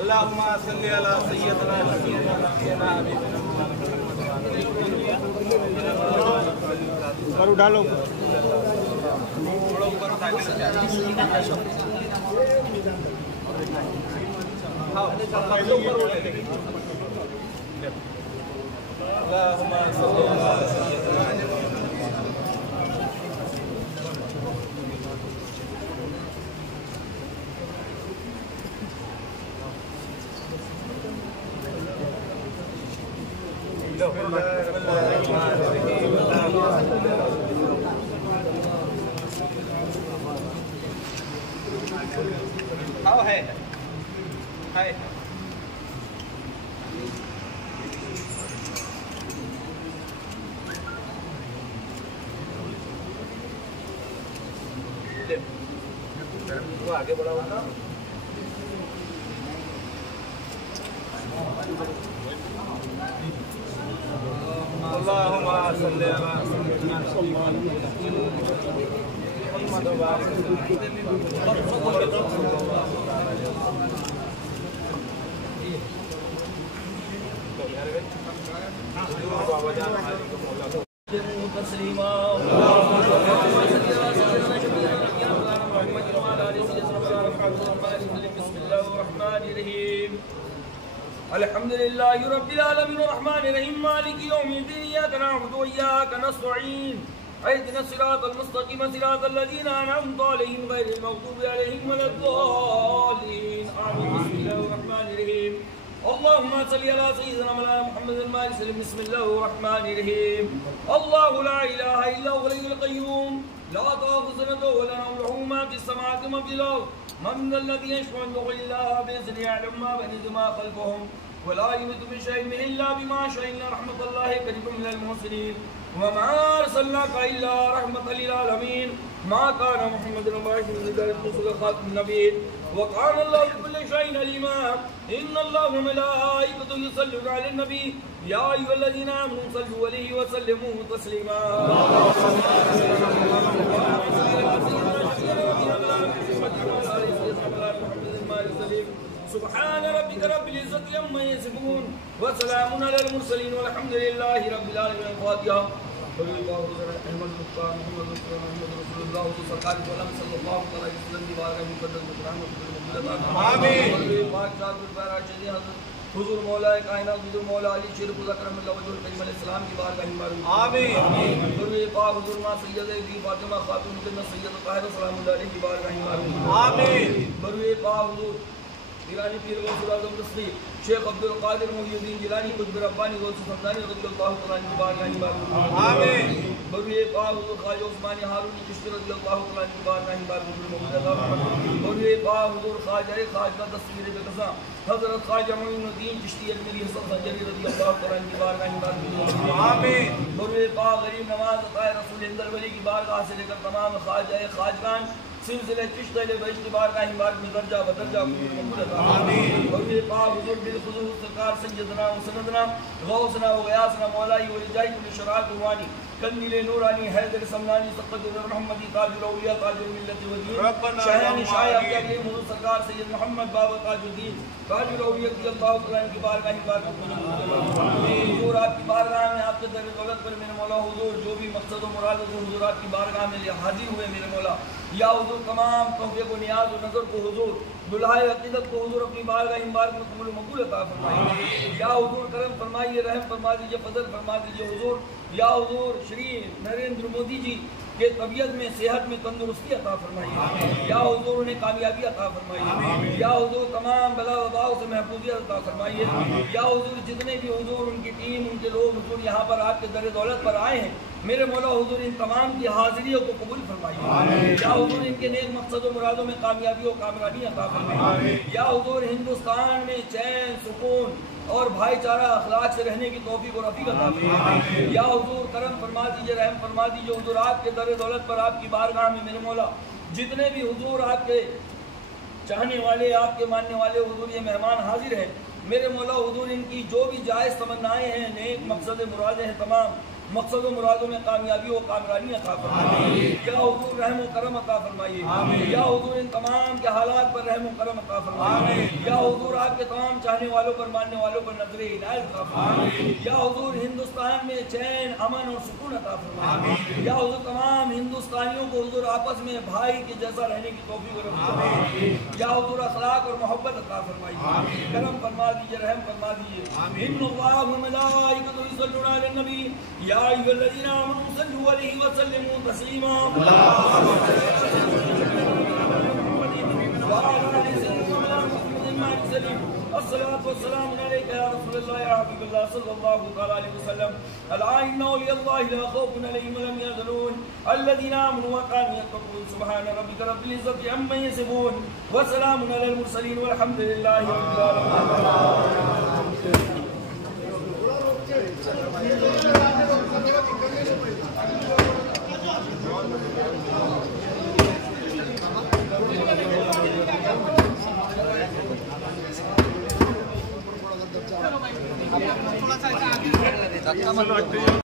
اللهم صل على سيدنا پر ڈالو ہاں ہے وہ آگے بڑھا ہوگا اللهم صل على سيدنا محمد وبارك تسليما بسم الله الرحمن الرحيم الحمد لله رب العالمين الرحمن الرحيم مالك يوم الدين إياك نعبد وإياك نستعين اهدنا الصراط المستقيم صراط الذين أنعمت عليهم غير المغضوب عليهم ولا الضالين آمين بسم الله الرحمن الرحيم اللهم صل على سيدنا مولانا محمد المال بسم الله الرحمن الرحيم الله لا إله إلا هو الحي القيوم لا تأخذه سنة ولا نوم له ما في السماوات وما في الأرض من الذي يشفع عنده إلا بإذنه يعلم ما بين أيديهم وما خلفهم ولا يحيطون بشيء إلا بما شاء إن رحمة الله قريب من المحسنين وما أرسلناك إلا رحمة للعالمين ما كان محمد رسول الله خاتم النبيين وكان الله بكل شيء عليما إن الله وملائكته يصلون على النبي يا أيها الذين آمنوا صلوا عليه وسلموا تسليما سبحان ربك رب العزة عما يصفون وسلام على المرسلين والحمد لله رب العالمين الفاتحة صلى الله عليه وسلم آمين حضور مولا کائنات حضور مولا علی شریف اکرم اللہ وجہ الکریم علیہ السلام کی بارگاہ میں آمین حضور پاک حضور ماں سیدہ بی فاطمہ خاتون جنت سید طاہرہ سلام اللہ علیہ کی بارگاہ میں آمین حضور پاک حضور گیلانی پیر غوث اعظم رسلی شیخ عبد القادر محی الدین گیلانی قطب ربانی غوث سلطانی رضی اللہ تعالیٰ کی بارگاہ میں آمین حضور پاک حضور خواجہ عثمانی ہارونی چشتی رضی اللہ تعالیٰ کی بارگاہ میں حضور پاک حضور خواجہ تصویر بے قصہ حضرت خواجہ معین الدین چشتی اجمیری حسن سنجری رضی اللہ تعالیٰ کی بارگاہ میں آمین حضور پاک غریب نواز عطائے رسول اندر ولی کی بارگاہ سے لے کر تمام خواجہ خواجگان سلسلہ چشت اہل بیت کی بارگاہ میں درجہ بدرجہ قبول عطا آمین حضور پاک حضور بالخصوص سرکار سیدنا و سندنا غوثنا و غیاثنا مولائی و رجائی کل شرائط روانی کندیل نورانی حیدر سمنانی سقط محمدی تاج الاولیاء تاج الملت و دین شہین شاہ ابیہ کے حضور سرکار سید محمد بابا تاج الدین تاج الاولیاء کی اللہ تعالیٰ کی بارگاہ حضور آپ کی بارگاہ میں آپ کے در دولت پر میرے مولا حضور جو بھی مقصد و مراد حضور آپ کی بارگاہ میں حاضر ہوئے میرے مولا یا حضور تمام توفیق و نیاز و نظر کو حضور دلہائے عقیدت کو حضور اپنی بارگاہ مبارک میں قبول و مقبول عطا فرمائیے یا حضور کرم فرمائیے رحم فرما دیجیے فضل فرما دیجیے حضور یا حضور شری نریندر مودی جی کہ طبیعت میں صحت میں تندرستی عطا فرمائیے یا حضور انہیں کامیابی عطا فرمائیے یا حضور تمام بلا وباؤ سے محفوظیت عطا فرمائیے یا حضور جتنے بھی حضور ان کی ٹیم ان کے لوگ حضور یہاں پر آپ کے در دولت پر آئے ہیں میرے مولا حضور ان تمام کی حاضریوں کو قبول فرمائیے یا حضور ان کے نیک مقصد و مرادوں میں کامیابی و کامرانی عطا فرمائیے یا حضور ہندوستان میں چین سکون اور بھائی چارہ اخلاق سے رہنے کی توفیق و رفیق عطا فرمائیے یا حضور کرم فرما دیجیے رحم فرما دیجیے حضور آپ کے در دولت پر آپ کی بارگاہ میں میرے مولا جتنے بھی حضور آپ کے چاہنے والے آپ کے ماننے والے حضور یہ مہمان حاضر ہیں، میرے مولا حضور ان کی جو بھی جائز تمنائیں ہیں، نیک مقصد مرادیں ہیں، تمام مقصد و مرادوں میں کامیابی و کامرانی عطا فرمائیے یا حضور رحم و کرم عطا فرمائیے یا حضور ان تمام کے حالات پر رحم و کرم عطا فرمائیے یا حضور آپ کے تمام چاہنے والوں پر ماننے والوں پر نظر عنایت عطا فرمائیے یا حضور ہندوستان میں چین امن اور سکون عطا فرمائیے یا حضور تمام ہندوستانیوں کو حضور آپس میں بھائی کے جیسا رہنے کی توفیق فرمائیے یا حضور اخلاق اور محبت عطا فرمائیے، کرم فرما دیجیے، رحم فرما دیجیے۔ ان اللہ و ملائکتہ یصلون علی النبی یا ایھا الذین آمنوا صلوا علیہ وسلموا تسلیما الصلاة والسلام علیک یا رسول اللہ یا حبیب اللہ صلی اللہ تعالی علیہ وسلم۔ الا ان اولیاء اللہ لا خوف علیہم ولم یحزنون الذین آمنوا وکانوا یتقون سبحان ربک رب العزة عما یصفون وسلام علی المرسلین والحمد للہ رب العالمین۔